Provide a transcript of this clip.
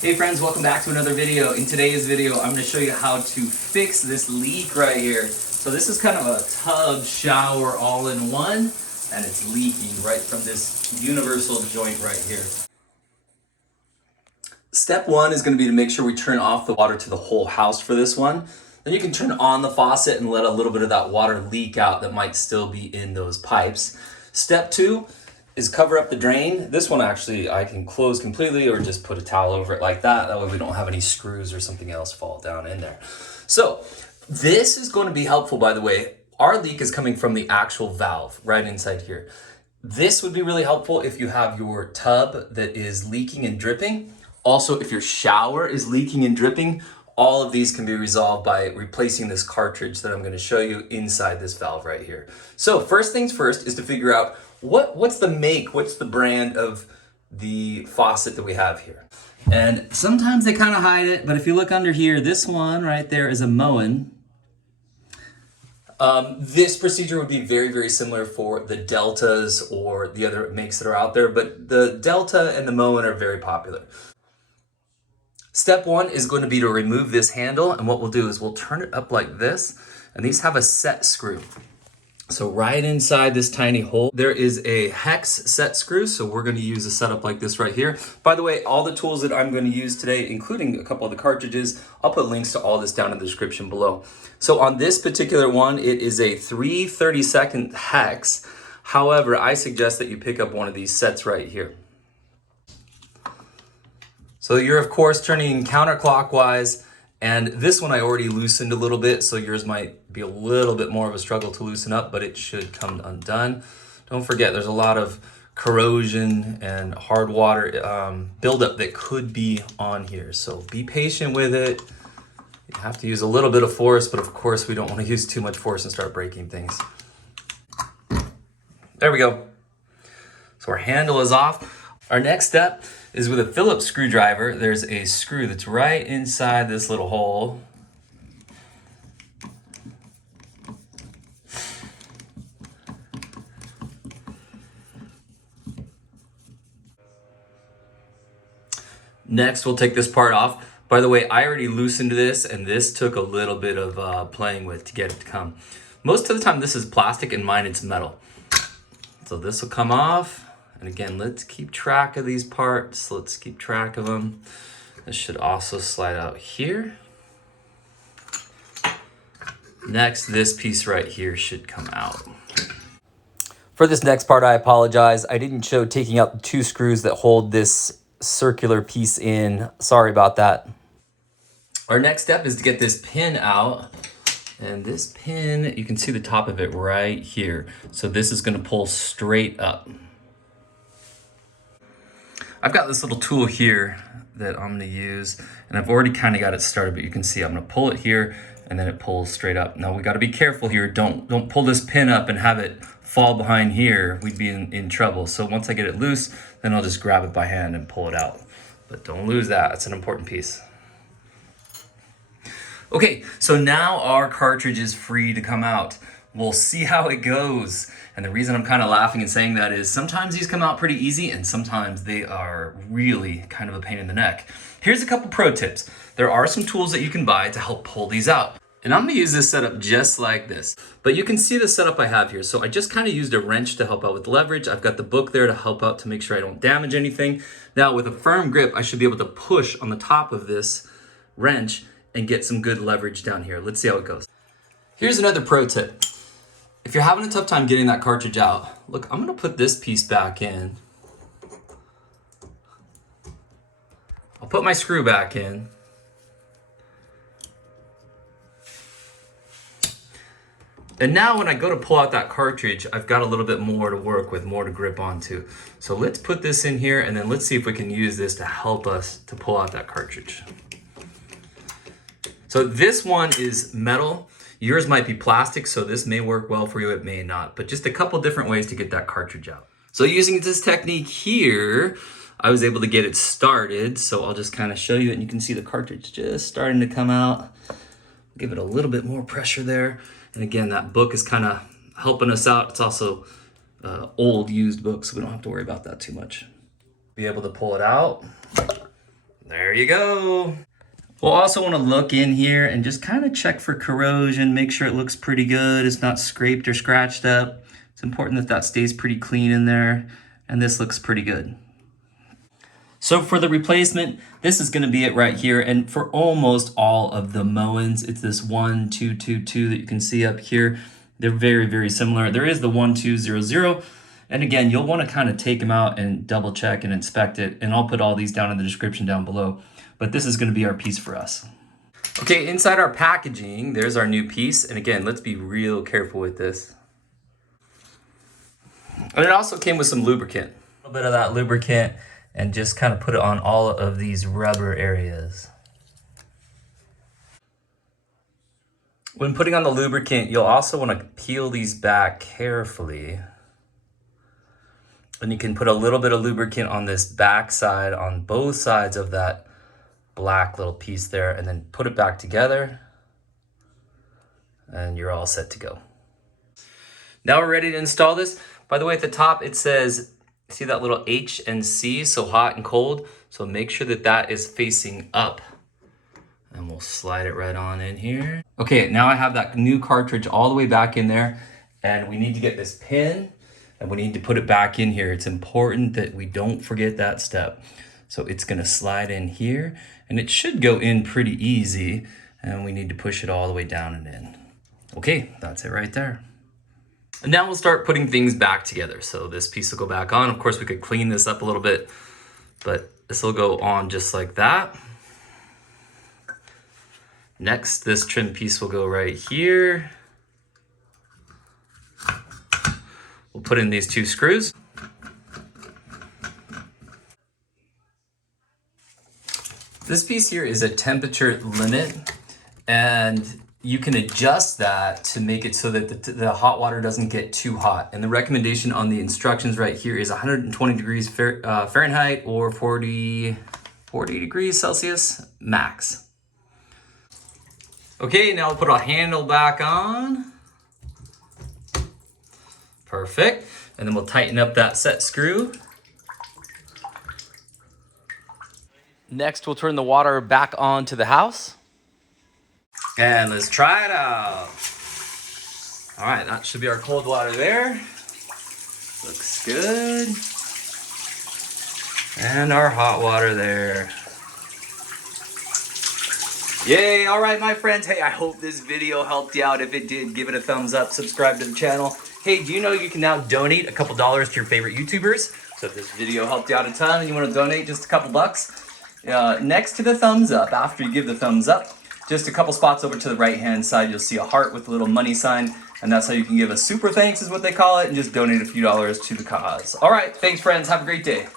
Hey friends, welcome back to another video. In today's video, I'm going to show you how to fix this leak right here. So this is kind of a tub shower all in one, and it's leaking right from this universal joint right here. Step one is going to be to make sure we turn off the water to the whole house for this one. Then you can turn on the faucet and let a little bit of that water leak out that might still be in those pipes. Step two is cover up the drain. This one actually I can close completely or just put a towel over it like that. That way we don't have any screws or something else fall down in there. So this is going to be helpful, by the way. Our leak is coming from the actual valve right inside here. This would be really helpful if you have your tub that is leaking and dripping. Also, if your shower is leaking and dripping, all of these can be resolved by replacing this cartridge that I'm going to show you inside this valve right here. So first things first is to figure out what's the make, what's the brand of the faucet that we have here. And sometimes they kind of hide it, but if you look under here, this one right there is a Moen. This procedure would be very, very similar for the Deltas or the other makes that are out there, but the Delta and the Moen are very popular. Step one is going to be to remove this handle, and what we'll do is we'll turn it up like this, and these have a set screw. So right inside this tiny hole, there is a hex set screw, so we're going to use a setup like this right here. By the way, all the tools that I'm going to use today, including a couple of the cartridges, I'll put links to all this down in the description below. So on this particular one, it is a 3/32 hex. However, I suggest that you pick up one of these sets right here. So you're of course turning counterclockwise, and this one I already loosened a little bit, so yours might be a little bit more of a struggle to loosen up, but it should come undone. Don't forget, there's a lot of corrosion and hard water buildup that could be on here, so be patient with it. You have to use a little bit of force, but of course we don't want to use too much force and start breaking things. There we go. So our handle is off. Our next step is with a Phillips screwdriver. There's a screw that's right inside this little hole. Next, we'll take this part off. By the way, I already loosened this, and this took a little bit of playing with to get it to come. Most of the time, this is plastic, and mine it's metal. So this will come off. And again, let's keep track of these parts. Let's keep track of them. This should also slide out here. Next, this piece right here should come out. For this next part, I apologize. I didn't show taking out the two screws that hold this circular piece in. Sorry about that. Our next step is to get this pin out. And this pin, you can see the top of it right here. So this is gonna pull straight up. I've got this little tool here that I'm gonna use, and I've already kind of got it started, but you can see I'm gonna pull it here and then it pulls straight up. Now we gotta be careful here. Don't pull this pin up and have it fall behind here. We'd be in trouble. So once I get it loose, then I'll just grab it by hand and pull it out. But don't lose that, it's an important piece. Okay, so now our cartridge is free to come out. We'll see how it goes. And the reason I'm kind of laughing and saying that is sometimes these come out pretty easy and sometimes they are really kind of a pain in the neck. Here's a couple pro tips. There are some tools that you can buy to help pull these out. And I'm gonna use this setup just like this. But you can see the setup I have here. So I just kind of used a wrench to help out with leverage. I've got the book there to help out to make sure I don't damage anything. Now with a firm grip, I should be able to push on the top of this wrench and get some good leverage down here. Let's see how it goes. Here's another pro tip. If you're having a tough time getting that cartridge out, look, I'm gonna put this piece back in. I'll put my screw back in. And now when I go to pull out that cartridge, I've got a little bit more to work with, more to grip onto. So let's put this in here and then let's see if we can use this to help us to pull out that cartridge. So this one is metal. Yours might be plastic, so this may work well for you, it may not, but just a couple different ways to get that cartridge out. So using this technique here, I was able to get it started, so I'll just kind of show you, and you can see the cartridge just starting to come out. Give it a little bit more pressure there. And again, that book is kind of helping us out. It's also old used book, so we don't have to worry about that too much. Be able to pull it out. There you go. We'll also want to look in here and just kind of check for corrosion, make sure it looks pretty good. It's not scraped or scratched up. It's important that that stays pretty clean in there, and this looks pretty good. So for the replacement, this is going to be it right here. And for almost all of the Moens, it's this 1222 that you can see up here. They're very, very similar. There is the 1200. And again, you'll want to kind of take them out and double check and inspect it. And I'll put all these down in the description down below. But this is going to be our piece for us. Okay, inside our packaging, there's our new piece. And again, let's be real careful with this. And it also came with some lubricant. A little bit of that lubricant, and just kind of put it on all of these rubber areas. When putting on the lubricant, you'll also want to peel these back carefully. And you can put a little bit of lubricant on this back side, on both sides of that black little piece there, and then put it back together. And you're all set to go. Now we're ready to install this. By the way, at the top it says, see that little H and C, so hot and cold. So make sure that that is facing up. And we'll slide it right on in here. Okay, now I have that new cartridge all the way back in there. And we need to get this pin, and we need to put it back in here. It's important that we don't forget that step. So it's gonna slide in here, and it should go in pretty easy. And we need to push it all the way down and in. Okay, that's it right there. And now we'll start putting things back together. So this piece will go back on. Of course, we could clean this up a little bit, but this will go on just like that. Next, this trim piece will go right here. We'll put in these two screws. This piece here is a temperature limit, and you can adjust that to make it so that the hot water doesn't get too hot. And the recommendation on the instructions right here is 120 degrees Fahrenheit or 40 degrees Celsius max. Okay, now we'll put our handle back on. Perfect. And then we'll tighten up that set screw. Next, we'll turn the water back on to the house. And let's try it out. All right, that should be our cold water there. Looks good. And our hot water there. Yay, all right, my friends. Hey, I hope this video helped you out. If it did, give it a thumbs up, subscribe to the channel. Hey, do you know you can now donate a couple dollars to your favorite YouTubers? So if this video helped you out a ton and you want to donate just a couple bucks, next to the thumbs up, after you give the thumbs up, just a couple spots over to the right-hand side, you'll see a heart with a little money sign, and that's how you can give a super thanks is what they call it, and just donate a few dollars to the cause. All right, thanks, friends. Have a great day.